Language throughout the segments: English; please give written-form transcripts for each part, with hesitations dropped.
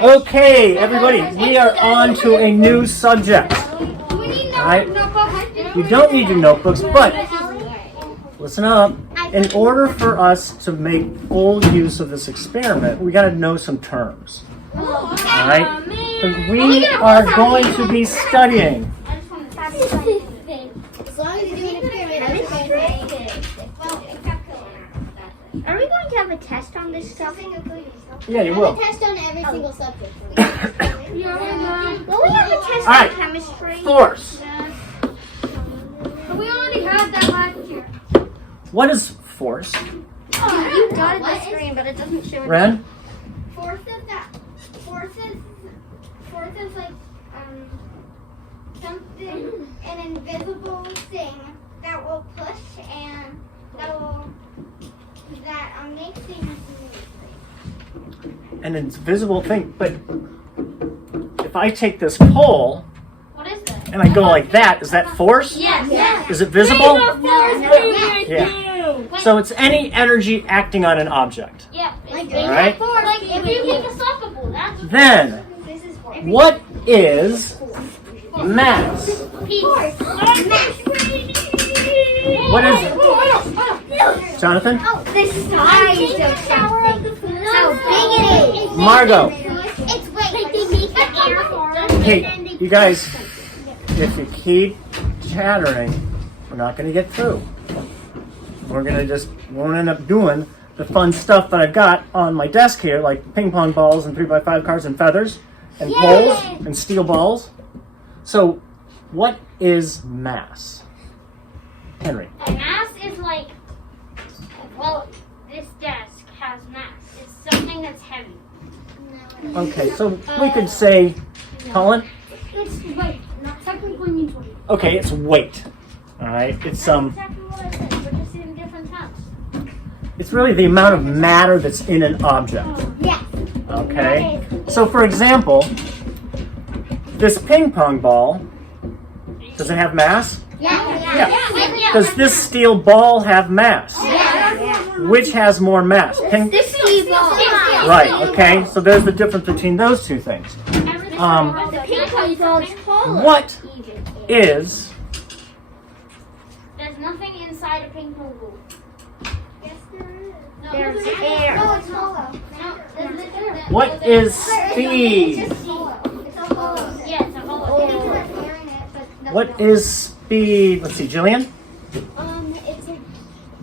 Okay, everybody, we are on to a new subject. Alright? You don't need your notebooks, but listen up. In order for us to make full use of this experiment, we got to know some terms. Alright? We are going to be studying. Are we going to have a test on this stuff? Yeah, you will. We have a test on every single subject. Will we have a test Alright, on chemistry? force. We already had that last year. What is force? Oh, you got it the screen, but it doesn't show it. Ren? Force is like something, an invisible thing that will push and that makes things move. An invisible thing, but if I take this pole What is that? and I go like that, is that force? Yes. Is it visible? Yeah. So it's any energy acting on an object. Yeah. Like, Alright? Like if you hit the soccer ball, that's Then, this is force. what is mass? What is it? Jonathan? The size of something. How big it is. Margot? It's weight. Hey, you guys, if you keep chattering, we're not going to get through. We're going to won't end up doing the fun stuff that I've got on my desk here, like ping pong balls and 3x5 cards and feathers and poles and steel balls. So, what is mass? Henry. a mass is like, well, this desk has mass. It's something that's heavy. Okay, so we could say, Colin? It's weight. Not technically means weight. Okay, it's weight. All right, it's That's exactly what I said, but just in different terms. it's really the amount of matter that's in an object. Yes. Okay. So, for example, this ping pong ball, does it have mass? Yeah. Does this steel ball have mass? Which has more mass? This steel ball. Right. Okay. So there's the difference between those two things. The ping pong ball is taller. What is There's nothing inside a ping pong ball. Yes, there is. There's No, air. it's hollow. what is speed? It's hollow. It's all hollow. Yeah, it's a hollow. It has air in it, but nothing What else. is speed? Let's see, Jillian. It's like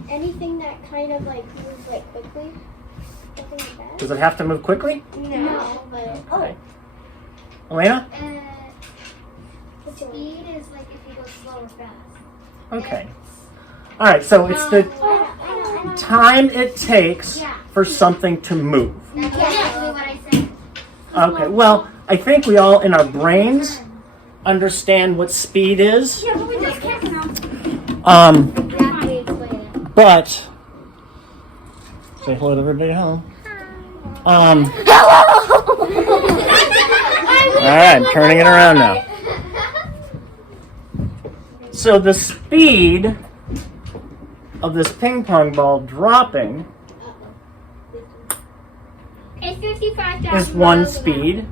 anything that kind of like moves like quickly. Something like that. Does it have to move quickly? No, but Okay. Elena. speed is like if you go slow or fast. Okay. All right. So it's the time it takes for something to move. That's exactly what I said. Okay. Well, I think we all in our brains understand what speed is. Yeah, but we just can't know. Exactly explain it. But say hello to everybody at home. All right, I'm turning it around now. So the speed of this ping pong ball dropping It's 55,000 is one miles an speed.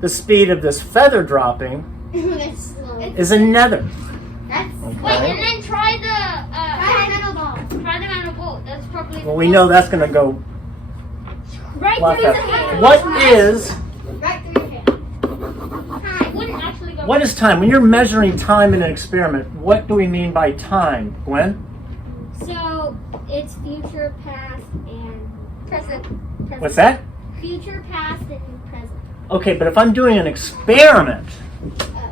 The speed of this feather dropping It's slow. is another. That's hour. Wait, and Okay. then try try metal ball. the metal ball. That's probably. Well, we know that's going to go right left through out. the hand. What is Right through your hand. It wouldn't actually go. what is time? When you're measuring time in an experiment, what do we mean by time, Gwen? So it's future, past, and present. What's that? Future, past, and present. Okay, but if I'm doing an experiment,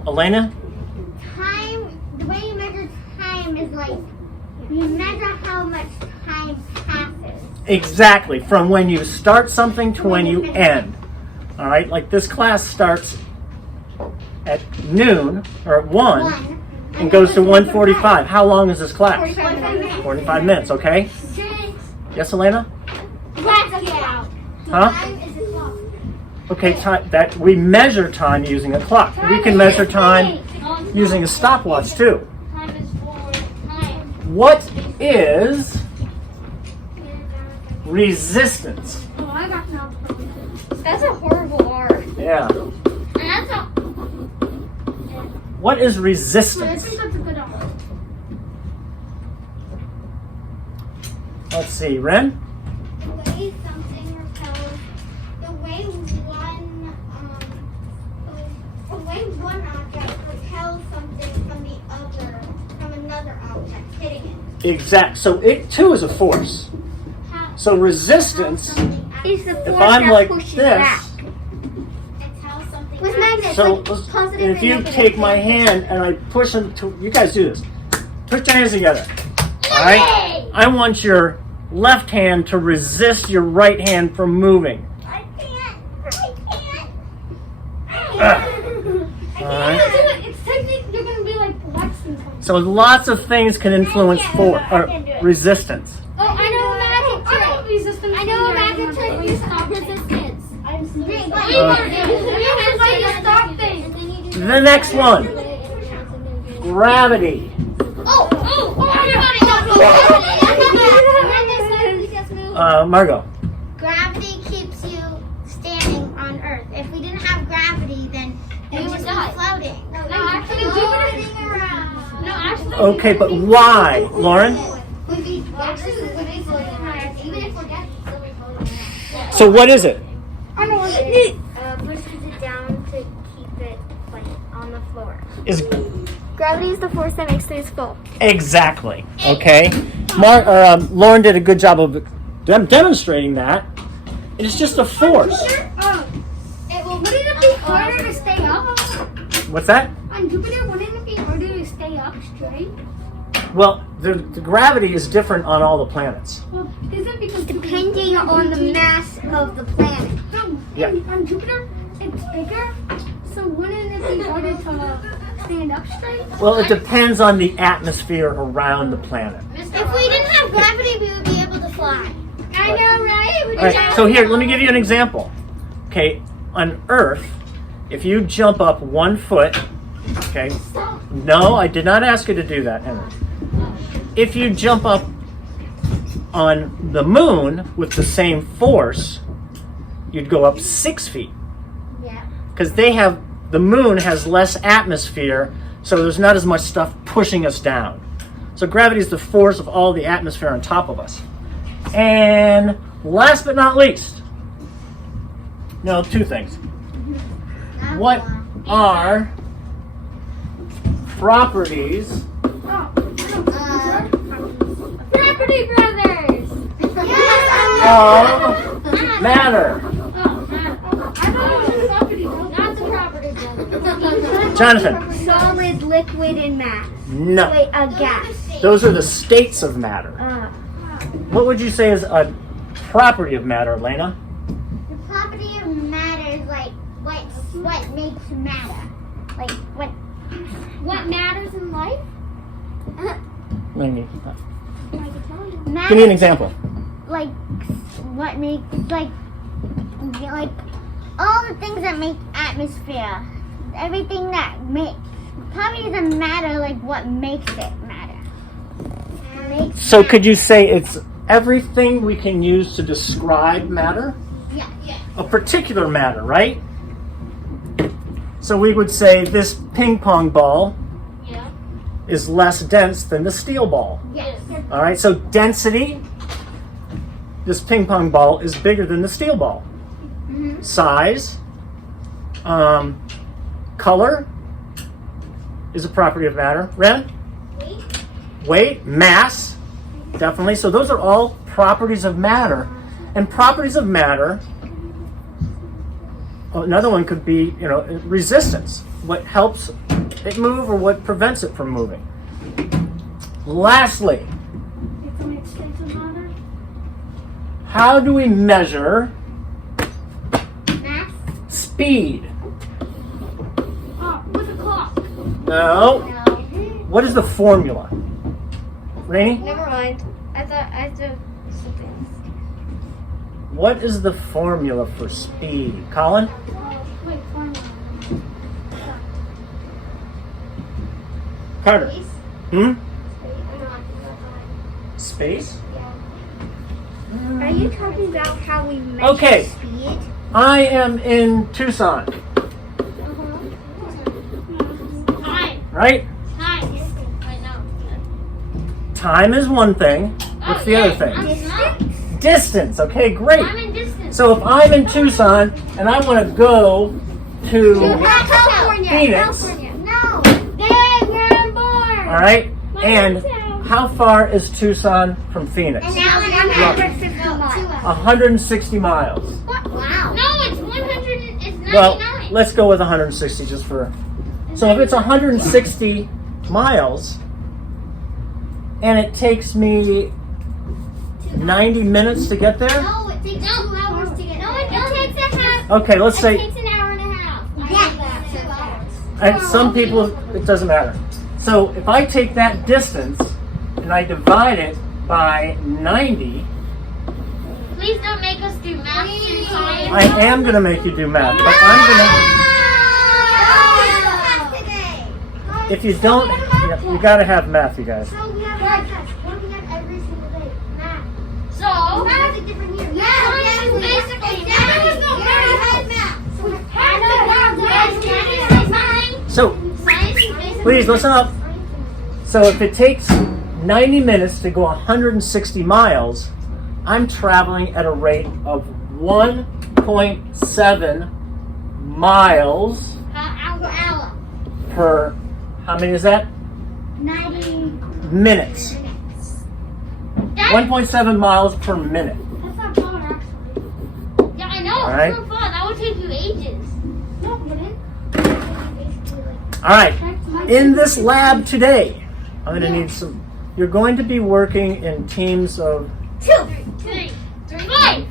Elena, Time, the way you measure time is like, you measure how much time passes. exactly, from when you start something to when you end. All right, like this class starts at noon or at 1 and goes to 1:45. How long is this class? 45 minutes. 45 minutes, okay? Yes, Elena? Blackout. Huh? Time is a clock. Okay, time that we measure time using a clock. We can measure time using a stopwatch too. Time is for time. What is resistance? Oh, I got no. That's a horrible R. Yeah. And that's all. What is I resistance? think that's a good answer. Let's see, Ren? The way something repels, the way one object repels something from another object hitting it. Exact. So it too is a force. So resistance, It's the force if I'm that like pushes this, back. It's how something With magnets, so like positive if and you negative. take my hand and I push them to, you guys do this. Put your hands together. All right? I want your left hand to resist your right hand from moving. I can't. All right? It's technically you're gonna be like flexing something. So lots of things can influence force or resistance. Oh, I know a magic trick. I know resistance. I know a magic trick to stop resistance. Stop things. The next one, gravity. Margot. Gravity keeps you standing on Earth. If we didn't have gravity, then we would be floating. No, actually, Okay, but why, Lauren? We'd be floating on Earth. Even if we're dead, we'd still be floating on Earth. So what is it? Pushes it down to keep it like on the floor. Is Gravity is the force that makes things fall. exactly okay. Lauren did a good job of demonstrating that. It's just a force. Wouldn't it be harder to stay up? What's that? On Jupiter, wouldn't it be harder to stay up straight? Well, the gravity is different on all the planets. Well, is it because depending on the mass of the planet? No, Yeah. on Jupiter, it's bigger, so wouldn't it be harder to stand up straight? Well, it depends on the atmosphere around the planet. If we didn't have gravity, we would be able to fly. I know, right? All right, so here, let me give you an example. Okay, on Earth, if you jump up 1 foot, okay, no, I did not ask you to do that, Henry. If you jump up on the moon with the same force, you'd go up 6 feet. Yeah. Because the moon has less atmosphere, so there's not as much stuff pushing us down. So gravity is the force of all the atmosphere on top of us. And last but not least, no, 2 things. What are properties Property Brothers! of matter? Not the Property Brothers. Jonathan? Solid, liquid, and mass. No. Wait, a gas. Those are the states of matter. What would you say is a property of matter, Elena? The property of matter is like what makes matter. Like What matters in life? Maybe. matter. Give me an example. Like what makes like all the things that make atmosphere. Everything that makes properties of matter, like what makes it matter. So could you say it's everything we can use to describe matter? Yeah. A particular matter, right? So we would say this ping pong ball is less dense than the steel ball. Yes. All right, so density, this ping pong ball is bigger than the steel ball. Size, color is a property of matter. Ren? Weight, mass, definitely. So those are all properties of matter. And properties of matter, another one could be, resistance. What helps it move or what prevents it from moving. Lastly, how do we measure Mass. speed? With a clock. No. What is the formula? Rainey? Never mind. I thought something. What is the formula for speed? Colin? Wait, Carter? Space? Are you talking about how we measure Okay. speed? I am in Tucson, Time. right? Time. Wait, no. Time is one thing. What's the other thing? I'm smart. Distance. Okay, great. I'm in distance. So if I'm in Tucson and I want to go to California. Phoenix, No. Dang, where I'm born. all right, and how far is Tucson from Phoenix? An hour and a half. 160 miles. Wow. No, it's 100. It's 99. Well, let's go with 160 just for. So if it's 160 miles, and it takes me 90 minutes to get there. No, it takes 2 hours to get there. No, it takes a half. Okay, let's It say takes an hour and a half. some people it doesn't matter. So if I take that distance and I divide it by 90, Please don't make us do math too time. I am going to make you do math, but I'm going to. If you don't, you got to have math, you guys. So we have math tests. What do we have every single day? Math. So, Math is different year. science is basically There was no math. So we have to So Science is basically please listen up. So if it takes 90 minutes to go 160 miles, I'm traveling at a rate of 1.7 miles hour. per, how many is that? 90 Minutes. 1.7 miles per minute. That's not far, actually. Yeah, I know. All right. It's so far. That would take you ages. No, it wouldn't. All right. In this lab today, I'm going to need some. You're going to be working in teams of 2, 3, 5,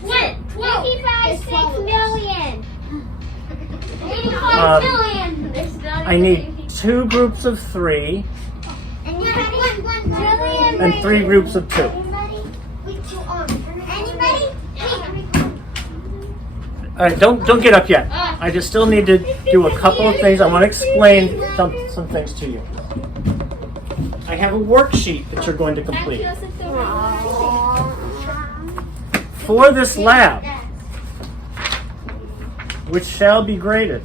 12, 25, 6 million. 85 million. I need 2 groups of 3 and 3 groups of 2. All right, don't get up yet. I just still need to do a couple of things. I want to explain some things to you. I have a worksheet that you're going to complete. For this lab, which shall be graded,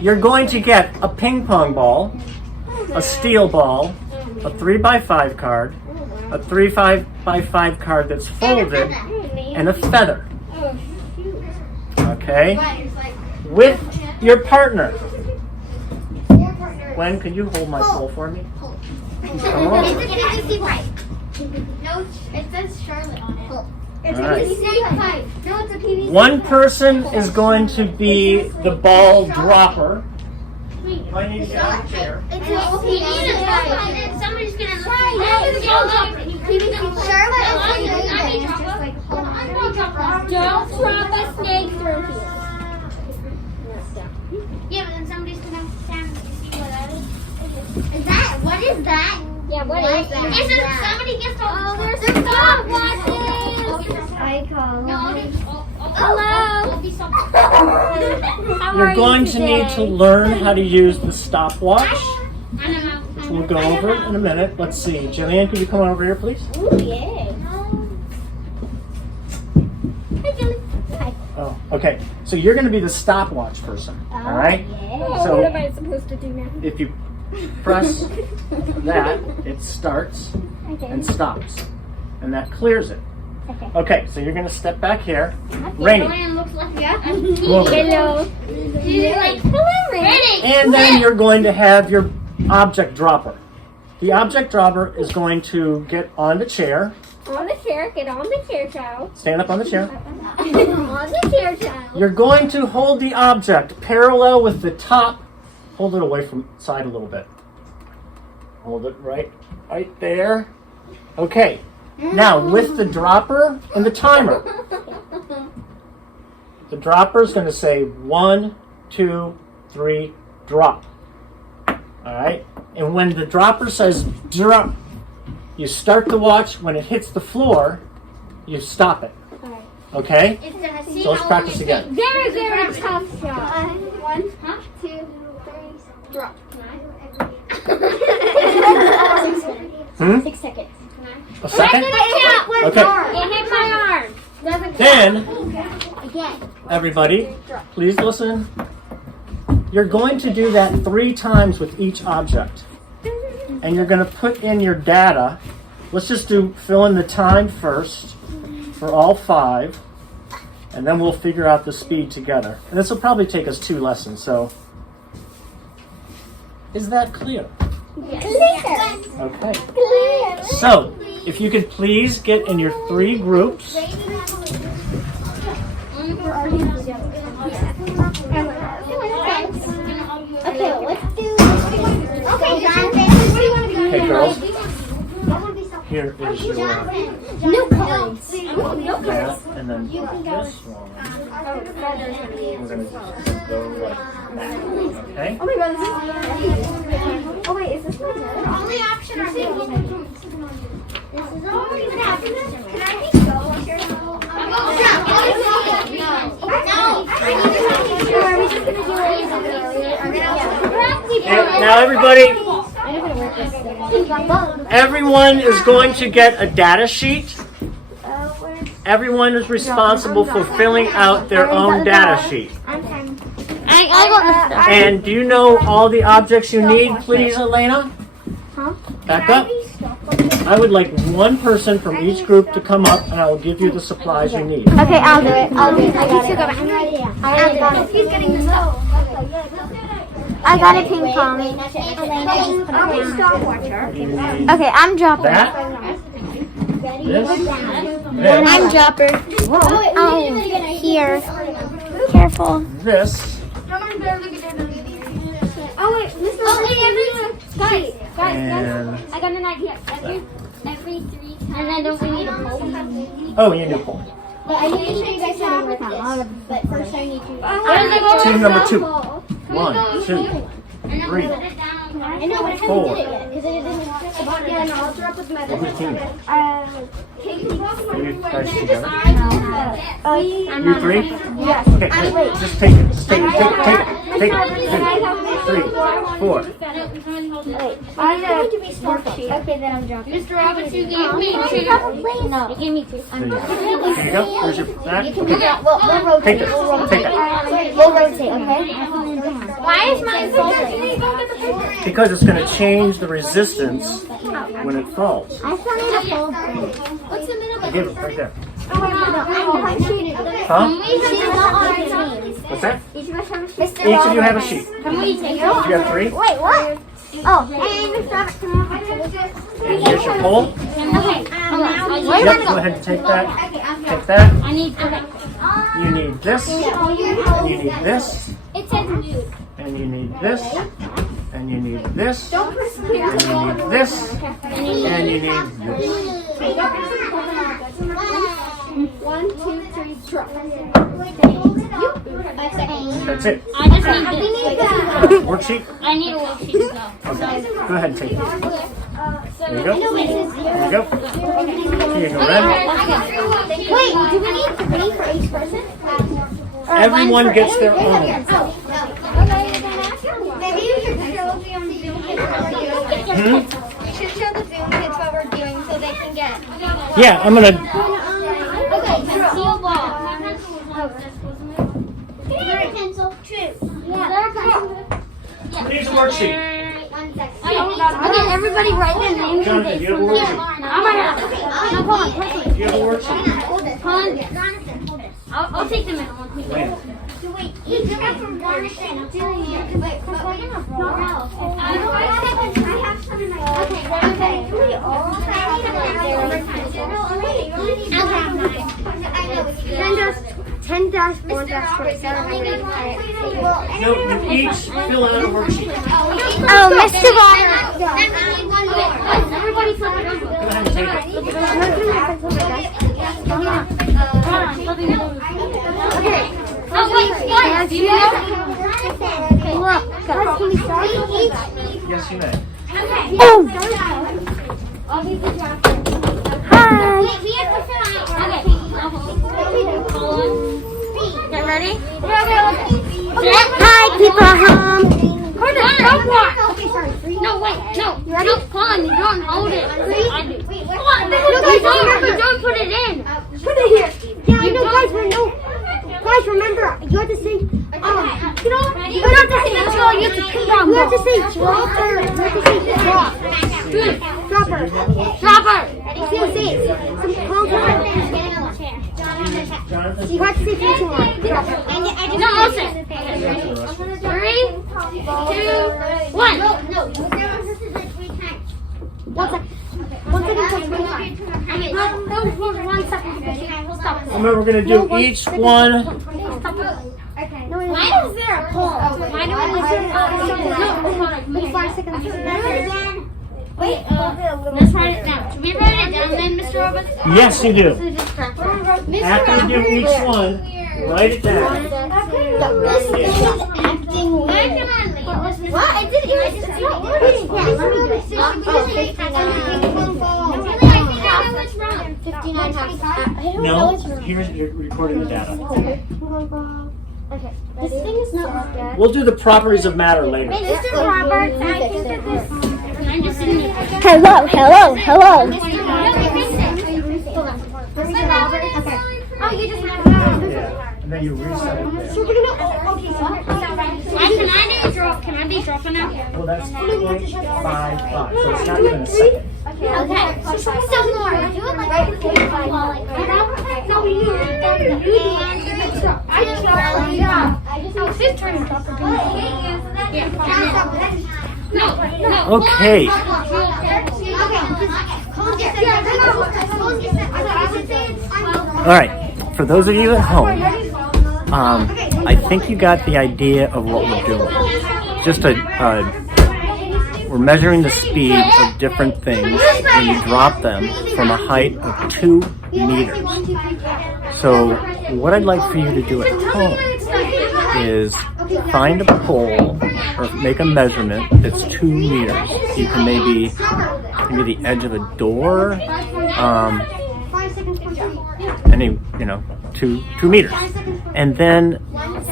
you're going to get a ping pong ball, a steel ball, a 3x5 card, a 3x5 card that's folded, and a feather. Okay? With your partner. Gwen, could you hold my pole for me? Come on. No, it says Charlotte on it. It's All right. a PVC pipe. No, it's a PVC. One person is going to be the ball dropper. I need to get on the chair. It's You need a drop and then somebody's gonna Don't drop a snake through here. Yeah, but then somebody's gonna stand. You see what that is? Is that? What is that? Yeah, what is that? Is it somebody gets to? Oh, there's stopwatches. I call No, Hello. I'll be something. You're going to need to learn how to use the stopwatch, I don't know. which we'll go over in a minute. Let's see. Jillian, could you come on over here, please? Ooh, yeah. Hi, Jilly. Oh, okay. So you're going to be the stopwatch person. All right? Yeah. So- what am I supposed to do now? If you press that, it starts and stops. And that clears it. Okay, so you're going to step back here. Rainy. Ryan looks like a Come over here. Hello. He's like, hello, Ready. And then you're going to have your object dropper. The object dropper is going to get on the chair. On the chair. Get on the chair, child. Stand up on the chair. On the chair, child. You're going to hold the object parallel with the top. Hold it away from the side a little bit. Hold it right there. Okay. Now with the dropper and the timer. The dropper is going to say 1, 2, 3, drop. All right. And when the dropper says drop, you start the watch. When it hits the floor, you stop it. Okay? It's gonna see So let's how practice long it again. Very, very tough shot. 1, 2, 3, drop. 6 seconds. A second? It Okay. hit my arm. Then, Again. everybody, please listen. You're going to do that 3 times with each object. And you're going to put in your data. Let's just fill in the time first for all 5. And then we'll figure out the speed together. And this will probably take us 2 lessons. So, is that clear? Yes. Okay. So, if you could please get in your 3 groups. Okay, let's do. Okay, Hey girls, here is your new cards. that, and then this one. We're going to go like that. Okay? Oh my god, this is. Oh wait, is this my turn? Only option are this is only the option. Can I go? Now everybody, everyone is going to get a data sheet. Everyone is responsible for filling out their own data sheet. And do you know all the objects you need, please, Elena? Back up. I would like one person from each group to come up, and I will give you the supplies you need. Okay, I'll do it. I got it. He's getting this out. I got a ping pong. I'm a stopwatcher. Okay, I'm Dropper. That, this, I'm Dropper. Oh, here. Careful. this. Oh wait, Mr. Guys, And I got an idea. Every 3 times. And I don't need a pole. oh, you need a pole. But I need to show you guys how to work out. But first I need to. Team number 2. 1, 2, 3. I know, but I haven't Four. did it yet because it didn't. Yeah, no, I'll drop with my Who's team? Are you guys together? You 3? Yes. Okay, just take it. Just take it. Take it. 2, 3, 4. I need to be worksheet. Okay, then I'm dropping. Mr. Roberts, you gave me 2. No. You gave me 2. There you go. There you go. Here's your that. You can Okay. we'll rotate. Take it. We'll rotate. Take it. We'll rotate, okay? Why is mine folded? Because it's going to change the resistance when it falls. I still need a fold. What's the middle? I give it right there. Oh, wait, no. Huh? She's not on our team. What's that? Each of us have a sheet. Each of you have a sheet. Can we take it? You have 3. Wait, what? Oh, and Mr. Roberts, can we have And here's your pole. Okay. Yep, go ahead and take that. Take that. I need. You need this. And you need this. It says nude. And you need this. And you need this. Don't press And you need this. And you need this. 1, 2, 3, drop. That's it. I just need this. Worksheet? I need a worksheet to go. Okay. Go ahead and take it. There you go. There you go. Here you go, Red. Wait, do we need 3 for each person? Everyone gets their own. Maybe you should show the Zoom kids what we're doing. Hmm? You should show the Zoom kids what we're doing so they can get. Yeah, I'm going to... Okay, Steel ball. pencil. True. Here's a worksheet. 1 second. Okay, everybody write their names. Jonathan, do you have a worksheet? I'm gonna have it. No, hold on. Do you have a worksheet? Hold it. Hold on. Jonathan, hold it. I'll take them in. Wait. Wait, each of us from Jonathan. I'm doing it. Wait, because we're gonna roll out. I have some in my. Okay, we all have I know. 10-1-27. No, you each fill out a worksheet. Oh, Mr. Bonner. Everybody flip it over. Go ahead and take it. Okay. Oh, wait, what? Do you know? Look, guys, can we start? Yes, you may. Boom. Hi. Wait, we have to fill out. Okay. Hold on. Get ready? Hi, people at home. Hold on, don't walk. No, wait, no. No, hold on, you don't hold it. I do. Hold on, don't put it in. Put it here. Yeah, You know, guys, guys, remember, you have to say, you don't have to say draw, you have to pin down. You have to say drop or, you have to say drop. Dropper. Dropper. You have to say some confident things getting on the chair. You have to say 3, 2, 1. No, I'll say. 3, 2, 1. No, this is like 3 times. 1 second. 1 second till 25. No, 1 second. Stop. Remember, we're going to do each one. Okay. Why is there a pole? Why do we listen? 5 seconds. Wait, let's write it down. Should we write it down then, Mr. Roberts? Yes, you do. Mr. After you do each one, write it down. This thing is acting weird. What? I did it. It's not working. What's wrong? 59 times. I don't know No, what's wrong. here's you're recording the data. Okay. This thing is not dead. We'll do the properties of matter later. Mr. Roberts, I think that this. I'm just sitting here. Hello. Hold on. Mr. Roberts. Okay. Oh, you just have Yeah, and then you reset it there. So we're gonna. Okay, so. Can I be dropping out? Well, that's 0.55, so it's not even a second. Okay. So more. Do it like no, you do it. I just know his turn to drop Okay. All right. For those of you at home, I think you got the idea of what we're doing. Just we're measuring the speeds of different things when you drop them from a height of 2 meters. So what I'd like for you to do at home is find a pole or make a measurement that's 2 meters. You can maybe the edge of a door, any 2 meters, and then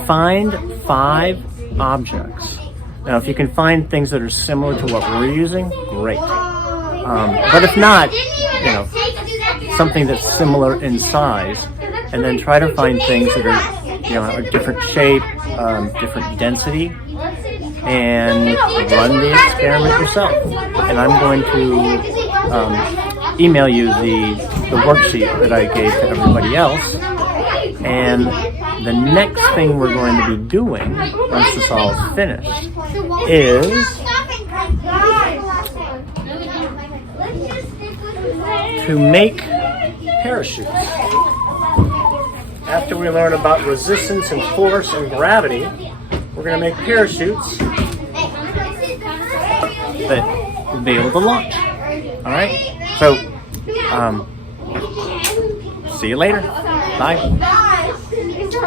find 5 objects. Now, if you can find things that are similar to what we're using, great. But if not, something that's similar in size, and then try to find things that are, a different shape, different density, and run the experiment yourself. And I'm going to email you the worksheet that I gave to everybody else. And the next thing we're going to be doing, once this all is finished, is to make parachutes. After we learn about resistance and force and gravity, we're going to make parachutes that will be able to launch. All right? So, see you later. Bye.